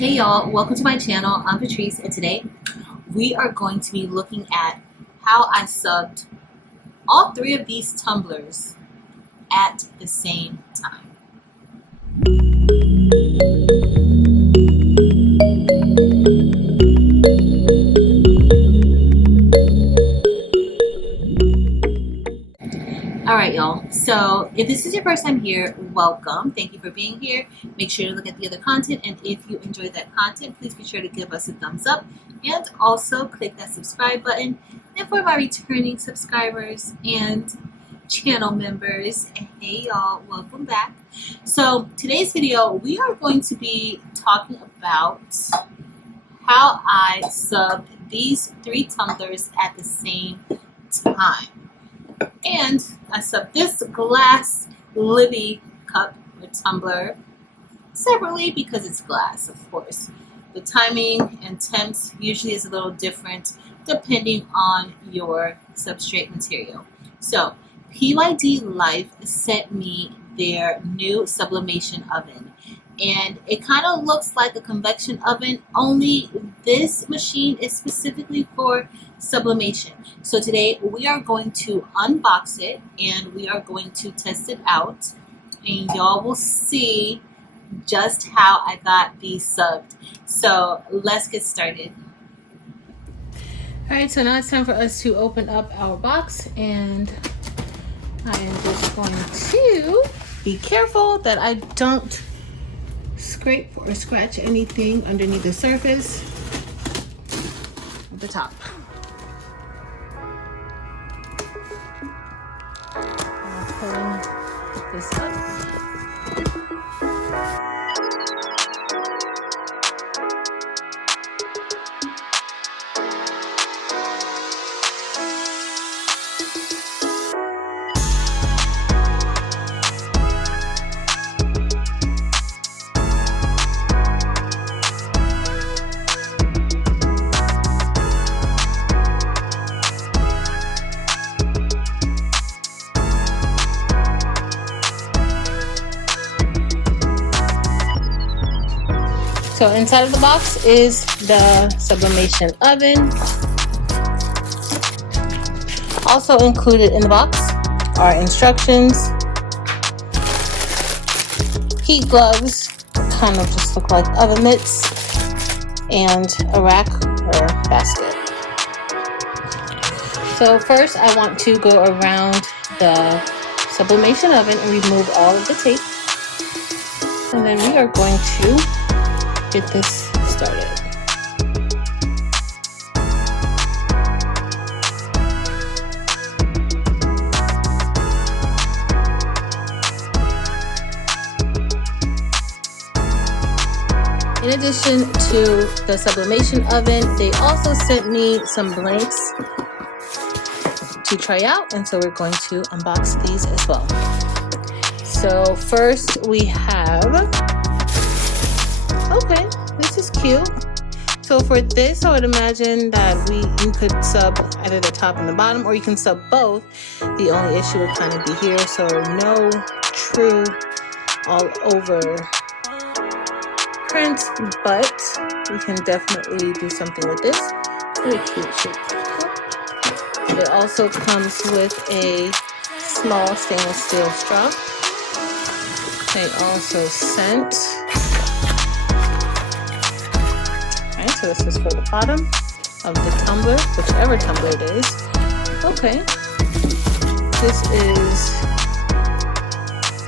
Hey y'all, welcome to my channel. I'm Patrice, and today we are going to be looking at how I subbed all three of these tumblers at the same time. Alright y'all, so if this is your first time here, welcome. Thank you for being here. Make sure to look at the other content, and if you enjoy that content, please be sure to give us a thumbs up and also click that subscribe button. And for my returning subscribers and channel members, hey y'all, welcome back. So today's video, we are going to be talking about how I subbed these three tumblers at the same time. And I subbed this glass Libby cup or tumbler separately because it's glass, of course. The timing and temps usually is a little different depending on your substrate material. So PYD Life sent me their new sublimation oven, and it kind of looks like a convection oven, only this machine is specifically for sublimation. So today we are going to unbox it and we are going to test it out, and y'all will see just how I got these subbed. So let's get started. Alright, so now it's time for us to open up our box, and I am just going to be careful that I don't scrape or scratch anything underneath the surface at the top. Pulling this up. So inside of the box is the sublimation oven. Also included in the box are instructions, heat gloves, kind of just look like oven mitts, and a rack or basket. So first I want to go around the sublimation oven and remove all of the tape. And then we are going to get this started. In addition to the sublimation oven, they also sent me some blanks to try out, and so we're going to unbox these as well. So first we have, okay, this is cute. So for this, I would imagine that you could sub either the top and the bottom, or you can sub both. The only issue would kind of be here, so no true all over print, but we can definitely do something with this. Very cute shape. It also comes with a small stainless steel straw. They also sent, so this is for the bottom of the tumbler, whichever tumbler it is. Okay, this is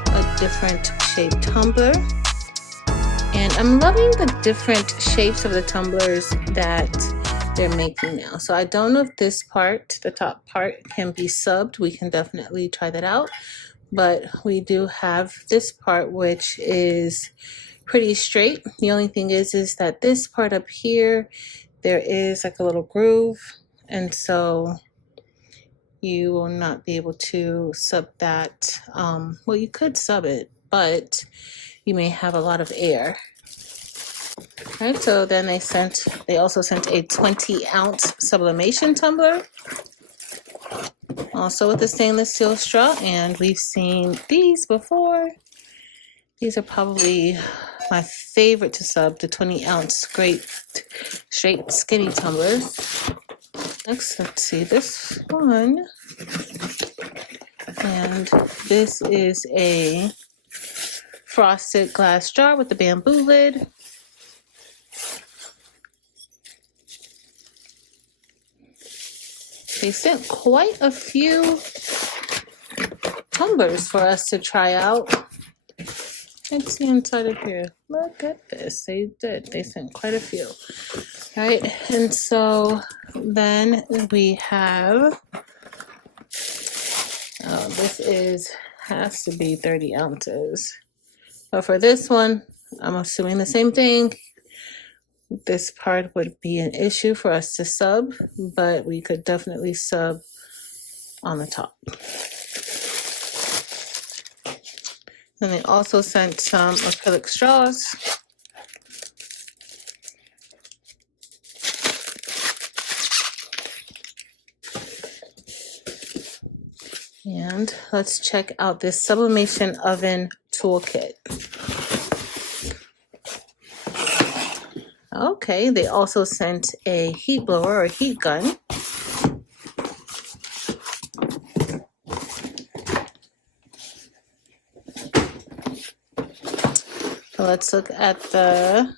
a different shaped tumbler, and I'm loving the different shapes of the tumblers that they're making now. So I don't know if this part, the top part, can be subbed. We can definitely try that out, but we do have this part which is pretty straight. The only thing is that this part up here, there is like a little groove, and so you will not be able to sub that. Well, you could sub it, but you may have a lot of air. Right, so then they also sent a 20-ounce sublimation tumbler, also with a stainless steel straw, and we've seen these before. These are probably my favorite to sub, the 20-ounce straight skinny tumblers. Next, let's see this one. And this is a frosted glass jar with the bamboo lid. They sent quite a few tumblers for us to try out. Let's see inside of here. Look at this. They did. They sent quite a few. All right. And so then we have, has to be 30 ounces. But for this one, I'm assuming the same thing. This part would be an issue for us to sub, but we could definitely sub on the top. And they also sent some acrylic straws. And let's check out this sublimation oven toolkit. Okay, they also sent a heat blower or heat gun. Let's look at the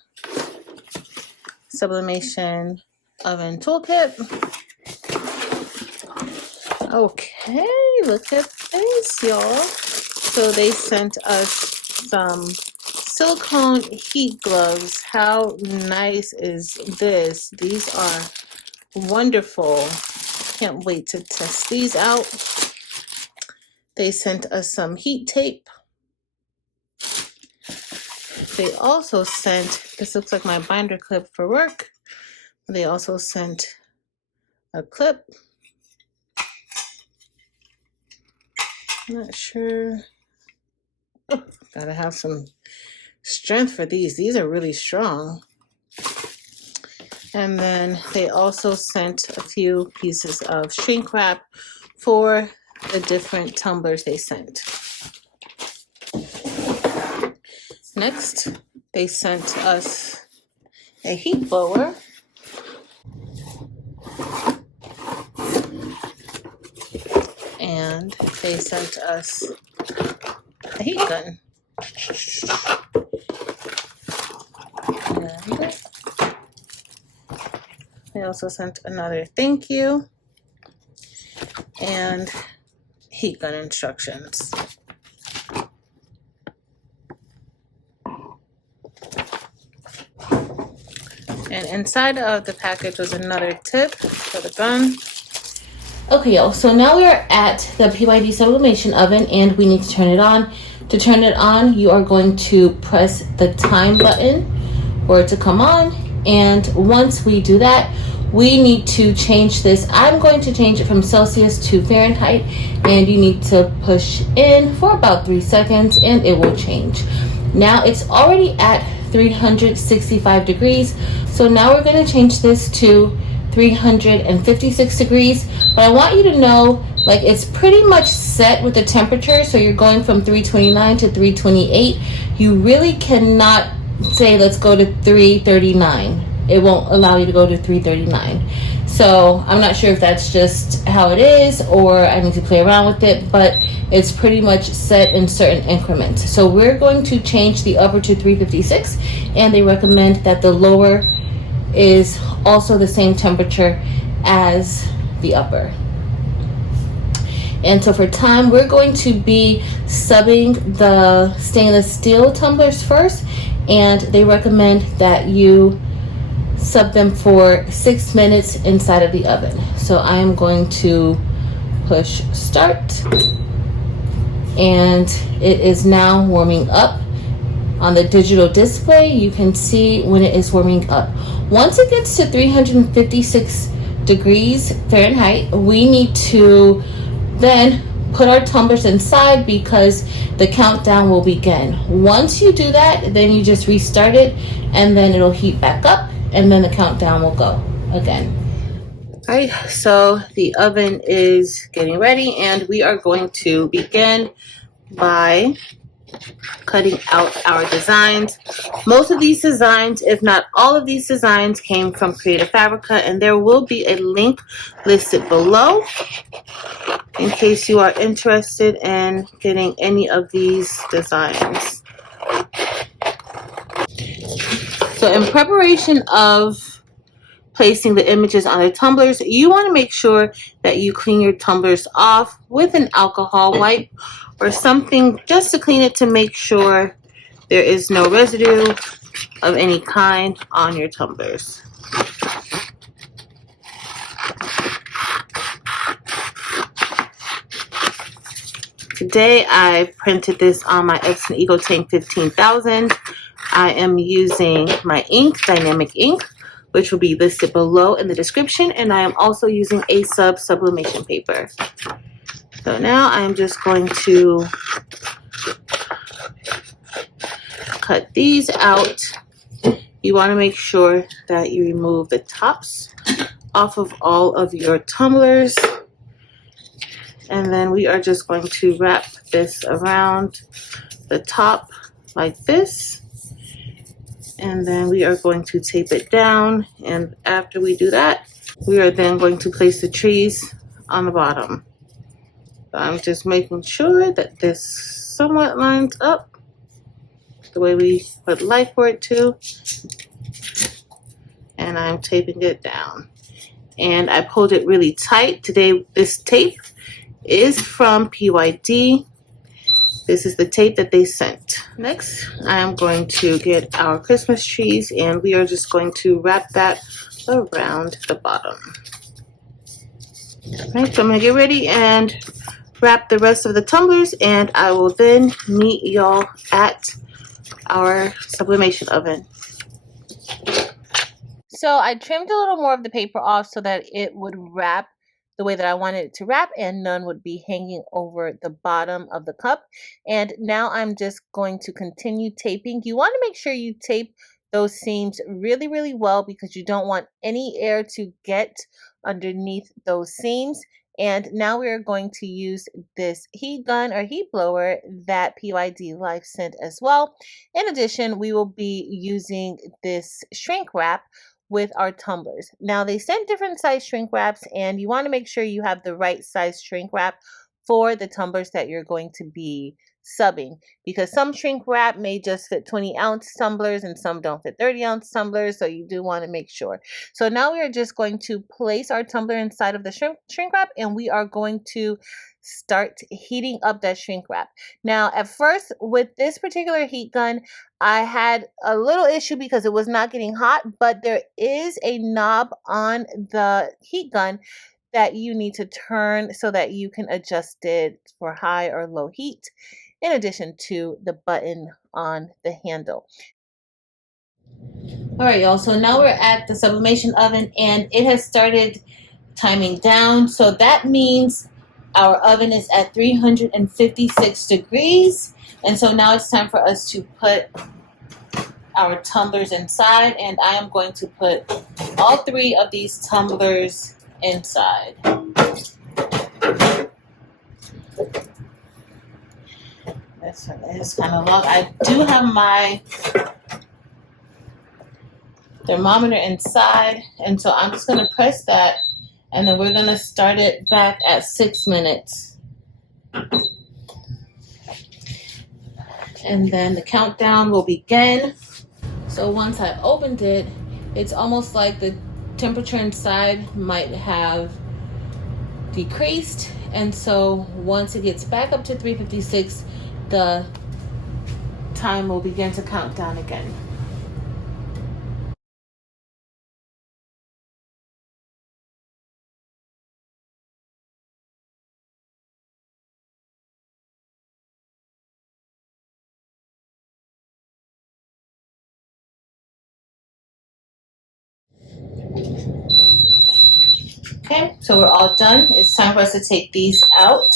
sublimation oven toolkit. Okay, look at this, y'all. So they sent us some silicone heat gloves. How nice is this? These are wonderful. Can't wait to test these out. They sent us some heat tape. They also sent, this looks like my binder clip for work. They also sent a clip. I'm not sure. Oh, gotta have some strength for these. These are really strong. And then they also sent a few pieces of shrink wrap for the different tumblers they sent. Next, they sent us a heat blower. And they sent us a heat gun. And they also sent another thank you and heat gun instructions. And inside of the package was another tip for the gun. Okay, y'all, so now we are at the PYD sublimation oven and we need to turn it on. To turn it on, you are going to press the time button for it to come on. And once we do that, we need to change this. I'm going to change it from Celsius to Fahrenheit, and you need to push in for about 3 seconds and it will change. Now it's already at 365 degrees. So now we're going to change this to 356 degrees. But I want you to know, like, it's pretty much set with the temperature. So you're going from 329 to 328. You really cannot say, let's go to 339. It won't allow you to go to 339. So I'm not sure if that's just how it is or I need to play around with it, but it's pretty much set in certain increments. So we're going to change the upper to 356, and they recommend that the lower is also the same temperature as the upper. And so for time, we're going to be subbing the stainless steel tumblers first, and they recommend that you sub them for 6 minutes inside of the oven. So I'm going to push start, and it is now warming up. On the digital display, you can see when it is warming up. Once it gets to 356 degrees Fahrenheit, we need to then put our tumblers inside because the countdown will begin. Once you do that, then you just restart it and then it'll heat back up and then the countdown will go again. All right, so the oven is getting ready and we are going to begin by cutting out our designs. Most of these designs, if not all of these designs, came from Creative Fabrica, and there will be a link listed below in case you are interested in getting any of these designs. So in preparation of placing the images on the tumblers, you want to make sure that you clean your tumblers off with an alcohol wipe or something just to clean it, to make sure there is no residue of any kind on your tumblers. Today I printed this on my Epson EcoTank 15,000. I am using my ink, Dynamic ink, which will be listed below in the description, and I am also using a sublimation paper. So now I'm just going to cut these out. You want to make sure that you remove the tops off of all of your tumblers. And then we are just going to wrap this around the top like this. And then we are going to tape it down. And after we do that, we are then going to place the trees on the bottom. So I'm just making sure that this somewhat lines up the way we would like for it to. And I'm taping it down. And I pulled it really tight. Today, this tape is from PYD. This is the tape that they sent. Next, I'm going to get our Christmas trees, and we are just going to wrap that around the bottom. All right, so I'm gonna get ready and wrap the rest of the tumblers, and I will then meet y'all at our sublimation oven. So I trimmed a little more of the paper off so that it would wrap the way that I wanted it to wrap, and none would be hanging over the bottom of the cup. And now I'm just going to continue taping. You want to make sure you tape those seams really, really well, because you don't want any air to get underneath those seams. And now we are going to use this heat gun or heat blower that PYD Life sent as well. In addition, we will be using this shrink wrap with our tumblers. Now they sent different size shrink wraps, and you want to make sure you have the right size shrink wrap for the tumblers that you're going to be subbing, because some shrink wrap may just fit 20-ounce tumblers and some don't fit 30-ounce tumblers, so you do want to make sure. So now we are just going to place our tumbler inside of the shrink wrap, and we are going to start heating up that shrink wrap. Now at first with this particular heat gun, I had a little issue because it was not getting hot, but there is a knob on the heat gun that you need to turn so that you can adjust it for high or low heat, in addition to the button on the handle. All right, y'all, so now we're at the sublimation oven, and it has started timing down. So that means our oven is at 356 degrees. And so now it's time for us to put our tumblers inside, and I am going to put all 3 of these tumblers inside. This one is kind of long. I do have my thermometer inside, and so I'm just going to press that, and then we're going to start it back at 6 minutes. And then the countdown will begin. So once I opened it, it's almost like the temperature inside might have decreased. And so once it gets back up to 356, the time will begin to count down again. Okay, so we're all done. It's time for us to take these out.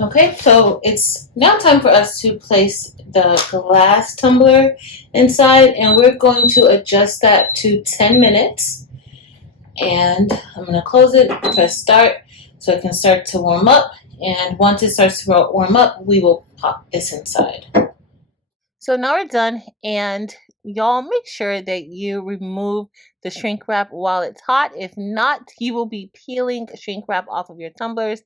Okay, Okay, so it's now time for us to place the glass tumbler inside, and we're going to adjust that to 10 minutes. And I'm going to close it, press start so it can start to warm up. And once it starts to warm up, we will pop this inside. So now we're done, and y'all make sure that you remove the shrink wrap while it's hot. If not, you will be peeling shrink wrap off of your tumblers,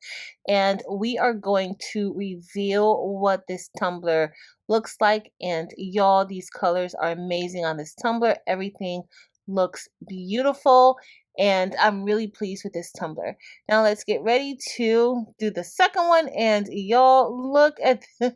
and we are going to reveal what this tumbler looks like. And y'all, these colors are amazing on this tumbler. Everything looks beautiful, and I'm really pleased with this tumbler. Now let's get ready to do the second one, and y'all look at this.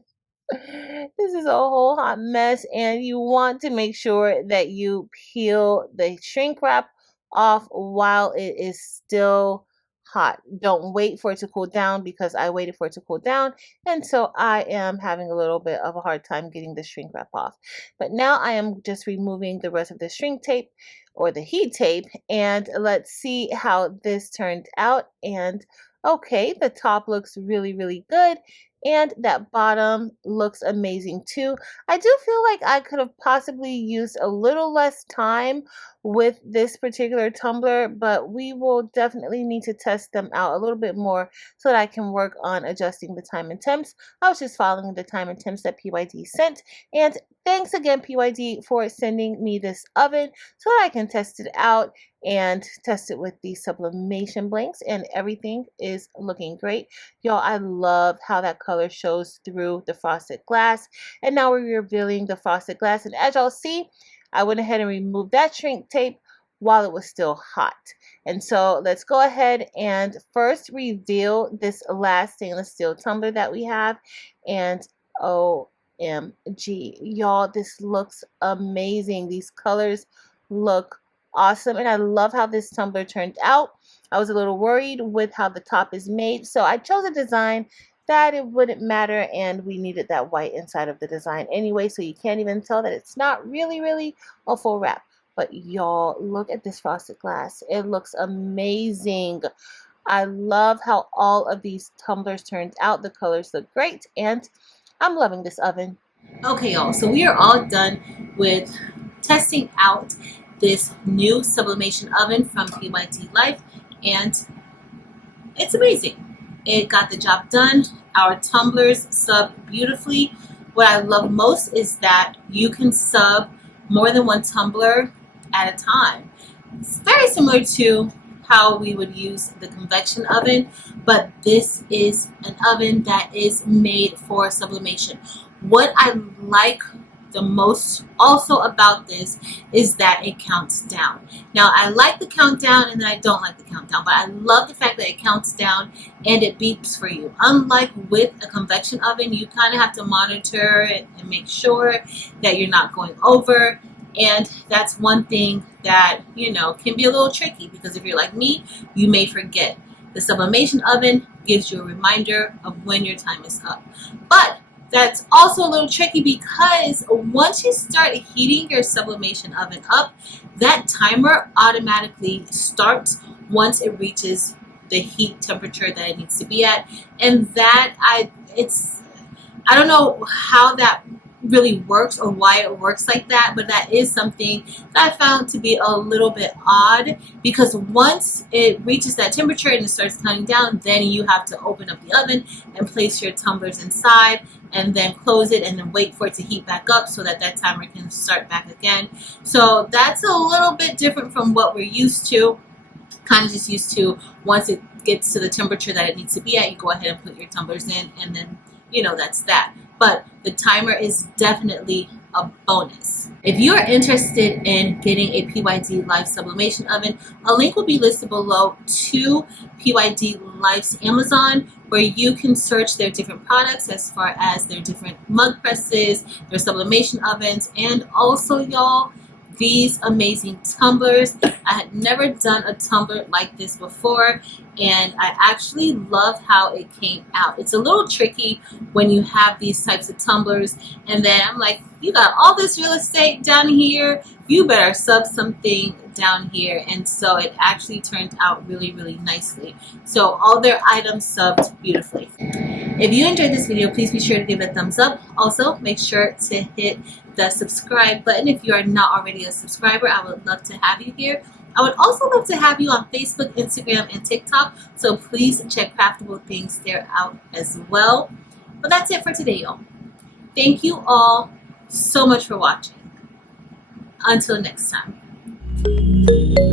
This is a whole hot mess, and you want to make sure that you peel the shrink wrap off while it is still hot. Don't wait for it to cool down, because I waited for it to cool down, and so I am having a little bit of a hard time getting the shrink wrap off. But now I am just removing the rest of the shrink tape or the heat tape, and let's see how this turned out. And okay, the top looks really, really good. And that bottom looks amazing too. I do feel like I could have possibly used a little less time with this particular tumbler, but we will definitely need to test them out a little bit more so that I can work on adjusting the time and temps. I was just following the time and temps that PYD sent. And thanks again, PYD, for sending me this oven so that I can test it out and test it with the sublimation blanks, and everything is looking great. Y'all, I love how that color shows through the frosted glass. And now we're revealing the frosted glass, and as y'all see, I went ahead and removed that shrink tape while it was still hot. And so let's go ahead and first reveal this last stainless steel tumbler that we have. And OMG, y'all, this looks amazing. These colors look awesome, and I love how this tumbler turned out. I was a little worried with how the top is made, so I chose a design that it wouldn't matter, and we needed that white inside of the design anyway, so you can't even tell that it's not really a full wrap. But y'all, look at this frosted glass. It looks amazing. I love how all of these tumblers turned out. The colors look great, and I'm loving this oven. Okay, y'all, so we are all done with testing out this new sublimation oven from PYD Life, and it's amazing. It got the job done. Our tumblers sub beautifully. What I love most is that you can sub more than one tumbler at a time. It's very similar to how we would use the convection oven, but this is an oven that is made for sublimation. What I like the most also about this is that it counts down. Now, I like the countdown and then I don't like the countdown, but I love the fact that it counts down and it beeps for you. Unlike with a convection oven, you kind of have to monitor it and make sure that you're not going over. And that's one thing that, you know, can be a little tricky, because if you're like me, you may forget. The sublimation oven gives you a reminder of when your time is up. But that's also a little tricky, because once you start heating your sublimation oven up, that timer automatically starts once it reaches the heat temperature that it needs to be at. And that I don't know how that really works or why it works like that, but that is something that I found to be a little bit odd, because once it reaches that temperature and it starts counting down, then you have to open up the oven and place your tumblers inside and then close it and then wait for it to heat back up so that that timer can start back again. So that's a little bit different from what we're used to. Kind of just used to, once it gets to the temperature that it needs to be at, you go ahead and put your tumblers in, and then, you know, that's that. But the timer is definitely a bonus. If you are interested in getting a PYD Life sublimation oven, a link will be listed below to PYD Life's Amazon, where you can search their different products as far as their different mug presses, their sublimation ovens, and also, y'all, these amazing tumblers. I had never done a tumbler like this before, and I actually love how it came out. It's a little tricky when you have these types of tumblers, and then I'm like, you got all this real estate down here, you better sub something down here. And so it actually turned out really nicely. So all their items subbed beautifully. If you enjoyed this video, please be sure to give it a thumbs up. Also, make sure to hit the subscribe button if you are not already a subscriber. I would love to have you here. I would also love to have you on Facebook, Instagram, and TikTok, so please check Craftable Things there out as well. But that's it for today, y'all. Thank you all so much for watching. Until next time.